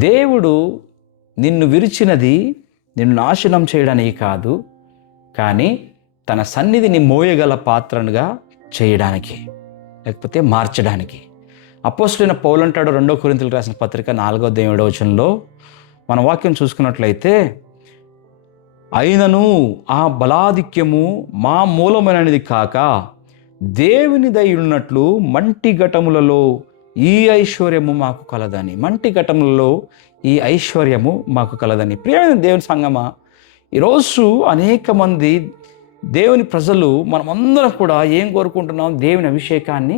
దేవుడు నిన్ను విరిచినది నిన్ను నాశనం చేయడానికి కాదు, కానీ తన సన్నిధిని మోయగల పాత్రనుగా చేయడానికి, లేకపోతే మార్చడానికి. అపోస్తలుడైన పౌలు అంటాడు 2 కొరింథీయులకు రాసిన పత్రిక 4:7 మన వాక్యం చూసుకున్నట్లయితే, అయినను ఆ బలాధిక్యము మా మూలమైనది కాక దేవుని దయ ఉన్నట్లు మంటి ఘటములలో ఈ ఐశ్వర్యము మాకు కలదని. మంటి ఘటములలో ఈ ఐశ్వర్యము మాకు కలదని. ప్రియమైన దేవుని సంగమా, ఈరోజు అనేక మంది దేవుని ప్రజలు మనమందరం కూడా ఏం కోరుకుంటున్నాం? దేవుని అభిషేకాన్ని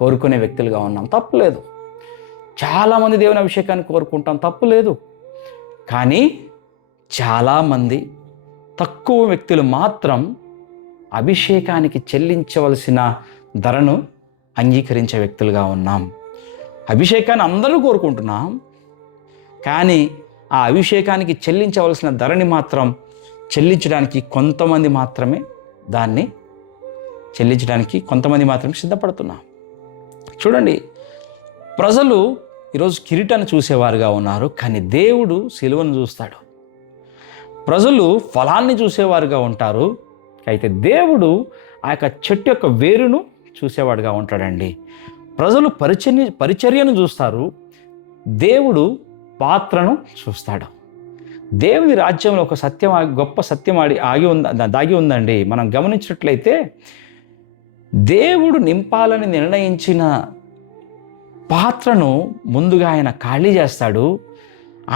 కోరుకునే వ్యక్తులుగా ఉన్నాం. తప్పులేదు. చాలామంది దేవుని అభిషేకాన్ని కోరుకుంటాం, తప్పులేదు. కానీ చాలామంది తక్కువ వ్యక్తులు మాత్రం అభిషేకానికి చెల్లించవలసిన ధరను అంగీకరించే వ్యక్తులుగా ఉన్నాం. అభిషేకాన్ని అందరూ కోరుకుంటున్నాం, కానీ ఆ అభిషేకానికి చెల్లించవలసిన ధరని మాత్రం చెల్లించడానికి కొంతమంది మాత్రమే సిద్ధపడుతున్నాం. చూడండి, ప్రజలు ఈరోజు కిరీటాన్ని చూసేవారుగా ఉన్నారు, కానీ దేవుడు సిలువను చూస్తాడు. ప్రజలు ఫలాన్ని చూసేవారుగా ఉంటారు, అయితే దేవుడు ఆ యొక్క చెట్టు యొక్క వేరును చూసేవాడుగా ఉంటాడండి. ప్రజలు పరిచర్యను చూస్తారు, దేవుడు పాత్రను చూస్తాడు. దేవుని రాజ్యంలో ఒక గొప్ప సత్యం దాగి ఉందండి. మనం గమనించినట్లయితే, దేవుడు నింపాలని నిర్ణయించిన పాత్రను ముందుగా ఆయన ఖాళీ చేస్తాడు.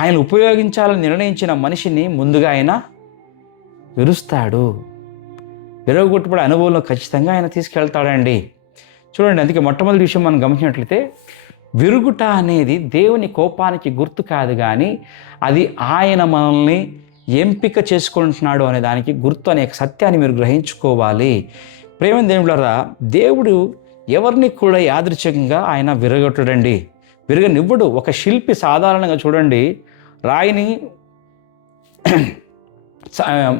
ఆయన ఉపయోగించాలని నిర్ణయించిన మనిషిని ముందుగా ఆయన విరుస్తాడు. విరగొట్టుబడి అనుభవంలో ఖచ్చితంగా ఆయన తీసుకెళ్తాడండి. చూడండి, అందుకే మొట్టమొదటి విషయం మనం గమనించినట్లయితే, విరుగుట అనేది దేవుని కోపానికి గుర్తు కాదు, కానీ అది ఆయన మనల్ని ఎంపిక చేసుకుంటున్నాడు అనే దానికి గుర్తు అనే సత్యాన్ని మీరు గ్రహించుకోవాలి. ప్రేమ దేవులారా, దేవుడు ఎవరిని కూడా యాదృచ్ఛికంగా ఆయన విరగొట్టడండి, విరగనివ్వడు. ఒక శిల్పి సాధారణంగా చూడండి, రాయిని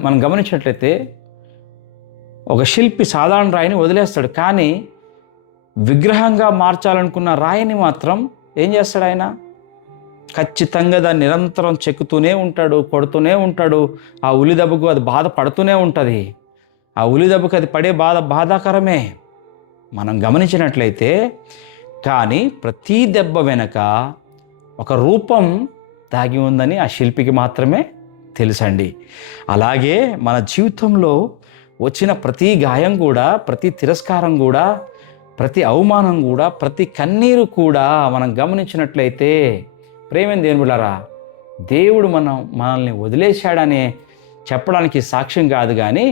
మనం గమనించినట్లయితే ఒక శిల్పి సాధారణ రాయిని వదిలేస్తాడు, కానీ విగ్రహంగా మార్చాలనుకున్న రాయిని మాత్రం ఏం చేస్తాడు? ఆయన ఖచ్చితంగా దాన్ని నిరంతరం చెక్కుతూనే ఉంటాడు, కొడుతూనే ఉంటాడు. ఆ ఉలి దెబ్బకు అది బాధపడుతూనే ఉంటుంది. ఆ ఉలి దెబ్బకు అది పడే బాధాకరమే మనం గమనించినట్లయితే. కానీ ప్రతి దెబ్బ వెనక ఒక రూపం దాగి ఉందని ఆ శిల్పికి మాత్రమే తెలుసండి. అలాగే మన జీవితంలో వచ్చిన ప్రతి గాయం కూడా, ప్రతి తిరస్కారం కూడా, ప్రతి అవమానం కూడా, ప్రతి కన్నీరు కూడా మనం గమనించినట్లయితే, ప్రేమైన దేవులారా, దేవుడు మనల్ని వదిలేశాడనే చెప్పడానికి సాక్ష్యం కాదు, కానీ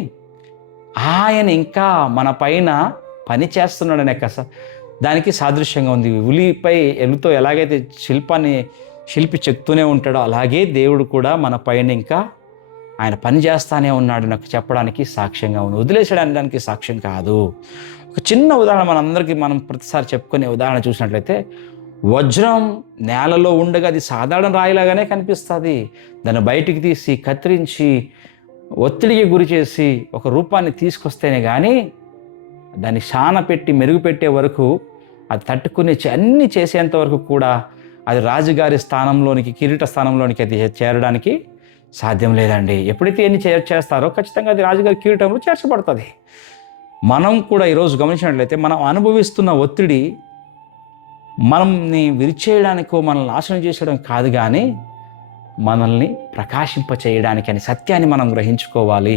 ఆయన ఇంకా మన పైన పని చేస్తున్నాడనే దానికి సాదృశ్యంగా ఉంది. ఉలిపై ఎలుతో ఎలాగైతే శిల్పి చెక్తూనే ఉంటాడో, అలాగే దేవుడు కూడా మన పైన ఇంకా ఆయన పని చేస్తానే ఉన్నాడు నాకు చెప్పడానికి సాక్ష్యంగా ఉంది. వదిలేసాడు దానికి సాక్ష్యం కాదు. ఒక చిన్న ఉదాహరణ మనం ప్రతిసారి చెప్పుకునే ఉదాహరణ చూసినట్లయితే, వజ్రం నేలలో ఉండగా అది సాధారణ రాయిలాగానే కనిపిస్తుంది. దాన్ని బయటికి తీసి కత్తిరించి ఒత్తిడికి గురి చేసి ఒక రూపాన్ని తీసుకొస్తేనే కానీ దాన్ని శాన పెట్టి మెరుగుపెట్టే వరకు, అది తట్టుకుని అన్నీ చేసేంత వరకు కూడా అది రాజుగారి స్థానంలోనికి, కిరీట స్థానంలోనికి అది చేరడానికి సాధ్యం లేదండి. ఎప్పుడైతే ఎన్ని చేస్తారో ఖచ్చితంగా అది రాజుగారి కిరీటంలో చేర్చబడుతుంది. మనం కూడా ఈరోజు గమనించినట్లయితే, మనం అనుభవిస్తున్న ఒత్తిడి మనల్ని విరిచేయడానికో మనల్ని నాశనం చేసేయడం కాదు, కానీ మనల్ని ప్రకాశింప చేయడానికి అని సత్యాన్ని మనం గ్రహించుకోవాలి.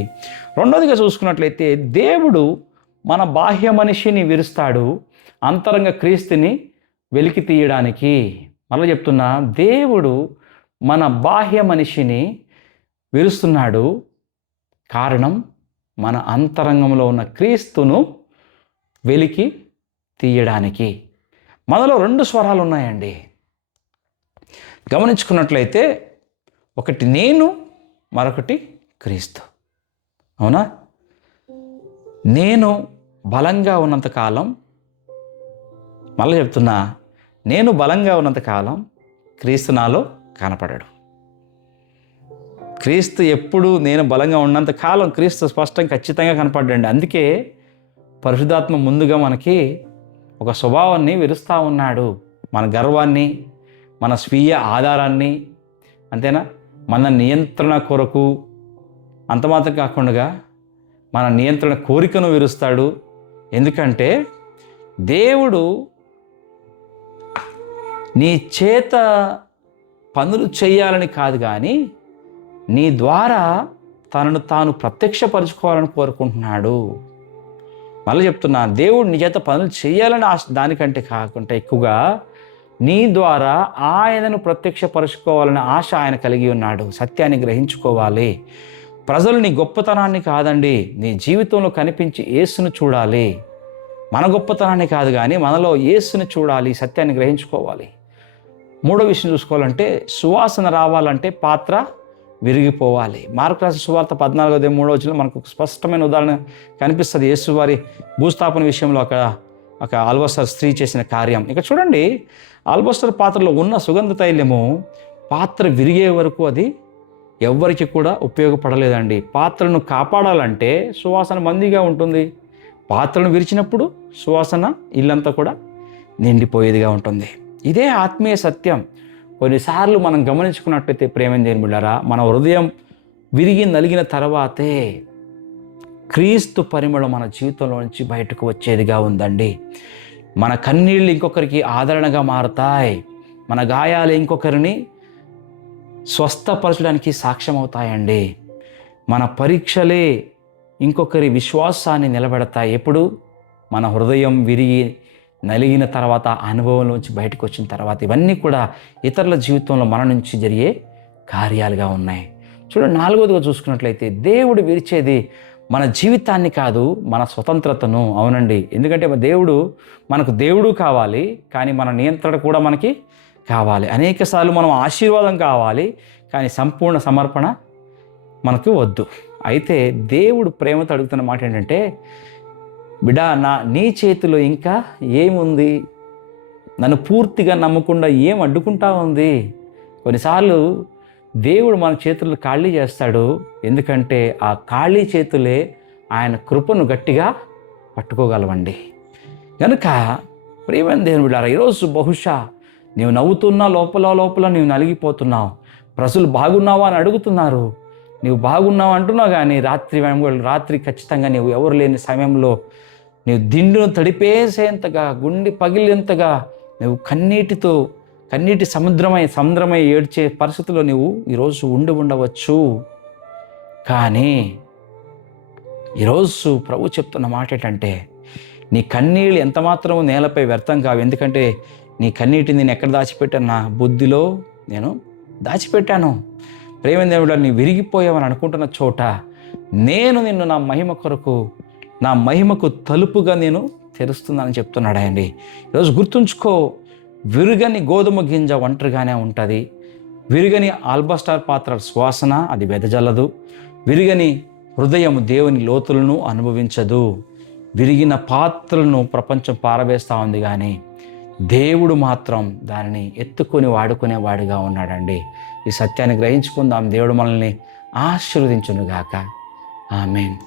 రెండోదిగా చూసుకున్నట్లయితే, దేవుడు మన బాహ్య మనిషిని విరుస్తాడు అంతరంగ క్రీస్తుని వెలికి తీయడానికి. మళ్ళీ చెప్తున్నా, దేవుడు మన బాహ్య మనిషిని విరుస్తున్నాడు. కారణం, మన అంతరంగంలో ఉన్న క్రీస్తును వెలికి తీయడానికి. మనలో 2 స్వరాలు ఉన్నాయండి. గమనించుకున్నట్లయితే, ఒకటి నేను, మరొకటి క్రీస్తు. అవునా? నేను బలంగా ఉన్నంతకాలం, మళ్ళీ చెప్తున్నా, నేను బలంగా ఉన్నంతకాలం క్రీస్తు నాలో కనపడడు. క్రీస్తు ఎప్పుడు నేను బలంగా ఉన్నంత కాలం క్రీస్తు స్పష్టంగా ఖచ్చితంగా కనపడ్డండి. అందుకే పరిశుద్ధాత్మ ముందుగా మనకి ఒక స్వభావాన్ని విరుస్తూ ఉన్నాడు. మన గర్వాన్ని, మన స్వీయ ఆధారాన్ని, అంతేనా, మన నియంత్రణ కొరకు, అంత మాత్రం కాకుండా మన నియంత్రణ కోరికను విరుస్తాడు. ఎందుకంటే దేవుడు నీ చేత పనులు చేయాలని కాదు, కానీ నీ ద్వారా తనను తాను ప్రత్యక్షపరచుకోవాలని కోరుకుంటున్నాడు. మళ్ళీ చెప్తున్నా, దేవుడు నీ చేత పనులు చేయాలని దానికంటే కాకుండా ఎక్కువగా నీ ద్వారా ఆయనను ప్రత్యక్షపరచుకోవాలని ఆశ ఆయన కలిగి ఉన్నాడు. సత్యాన్ని గ్రహించుకోవాలి. ప్రజలు నీ గొప్పతనాన్ని కాదండి, నీ జీవితంలో కనిపించి యేసును చూడాలి. మన గొప్పతనాన్ని కాదు, కానీ మనలో యేసుని చూడాలి, సత్యాన్ని గ్రహించుకోవాలి. మూడో విషయం చూసుకోవాలంటే, సువాసన రావాలంటే పాత్ర విరిగిపోవాలి. మార్కు రాసిన సువార్త 14:3 మనకు స్పష్టమైన ఉదాహరణ కనిపిస్తుంది. యేసు వారి భూస్థాపన విషయంలో ఒక ఆల్బస్టర్ స్త్రీ చేసిన కార్యం. ఇక చూడండి, ఆల్బస్టర్ పాత్రలో ఉన్న సుగంధ తైలము పాత్ర విరిగే వరకు అది ఎవ్వరికి కూడా ఉపయోగపడలేదండి. పాత్రను కాపాడాలంటే సువాసన మందిగా ఉంటుంది. పాత్రను విరిచినప్పుడు సువాసన ఇల్లంతా కూడా నిండిపోయేదిగా ఉంటుంది. ఇదే ఆత్మీయ సత్యం. కొన్నిసార్లు మనం గమనించుకున్నట్లయితే ప్రేమ దేవుని బిడ్డలారా, మన హృదయం విరిగి నలిగిన తర్వాతే క్రీస్తు పరిమళం మన జీవితంలో నుంచి బయటకు వచ్చేదిగా ఉందండి. మన కన్నీళ్ళు ఇంకొకరికి ఆదరణగా మారుతాయి. మన గాయాలు ఇంకొకరిని స్వస్థపరచడానికి సాక్ష్యం అవుతాయండి. మన పరీక్షలే ఇంకొకరి విశ్వాసాన్ని నిలబెడతాయి. ఎప్పుడు? మన హృదయం విరిగి నలిగిన తర్వాత, అనుభవంలోంచి బయటకు వచ్చిన తర్వాత. ఇవన్నీ కూడా ఇతరుల జీవితంలో మన నుంచి జరిగే కార్యాలుగా ఉన్నాయి. చూడండి, 4వదిగా చూసుకున్నట్లయితే, దేవుడు విరిచేది మన జీవితాన్ని కాదు, మన స్వతంత్రతను. అవునండి, ఎందుకంటే మనకు దేవుడు కావాలి, కానీ మన నియంత్రణ కూడా మనకి కావాలి. అనేకసార్లు మనం ఆశీర్వాదం కావాలి, కానీ సంపూర్ణ సమర్పణ మనకు వద్దు. అయితే దేవుడు ప్రేమతో అడుగుతున్న మాట ఏంటంటే, బిడ్డా, నీ చేతిలో ఇంకా ఏముంది? నన్ను పూర్తిగా నమ్మకుండా ఏం అడ్డుకుంటా ఉంది? కొన్నిసార్లు దేవుడు మన చేతులు ఖాళీ చేస్తాడు. ఎందుకంటే ఆ ఖాళీ చేతులే ఆయన కృపను గట్టిగా పట్టుకోగలవండి. కనుక ప్రియమైన దేవుని బిడ్డారా, ఈరోజు బహుశా నీవు నవ్వుతున్నా, లోపల నీవు నలిగిపోతున్నావు. ప్రజలు బాగున్నావా అని అడుగుతున్నారు, నీవు బాగున్నావు అంటున్నావు, కానీ రాత్రి ఖచ్చితంగా నీవు ఎవరు లేని సమయంలో నీవు దిండును తడిపేసేంతగా, గుండె పగిలేంతగా నువ్వు కన్నీటి సముద్రమై ఏడ్చే పరిస్థితిలో నువ్వు ఈరోజు ఉండవచ్చు. కానీ ఈరోజు ప్రభు చెప్తున్న మాట ఏంటంటే, నీ కన్నీళ్ళు ఎంతమాత్రం నేలపై వ్యర్థం కావు. ఎందుకంటే నీ కన్నీటిని నేను ఎక్కడ దాచిపెట్టాను? నా బుద్ధిలో నేను దాచిపెట్టాను. ప్రేమ దేవుడా, నీ విరిగిపోయావని అనుకుంటున్న చోట నేను నిన్ను నా మహిమ కొరకు, నా మహిమకు తలుపుగా నేను తెరుస్తున్నానని చెప్తున్నాడు అండి. ఈరోజు గుర్తుంచుకో, విరుగని గోధుమ గింజ ఒంటరిగానే ఉంటుంది. విరుగని ఆల్బస్టార్ పాత్ర సువాసన అది వెదజల్లదు. విరుగని హృదయం దేవుని లోతులను అనుభవించదు. విరిగిన పాత్రలను ప్రపంచం పారవేస్తూ ఉంది, కానీ దేవుడు మాత్రం దానిని ఎత్తుకొని వాడుకునేవాడిగా ఉన్నాడండి. ఈ సత్యాన్ని గ్రహించుకుందాం. దేవుడు మనల్ని ఆశీర్వదించునుగాక. ఆమేన్.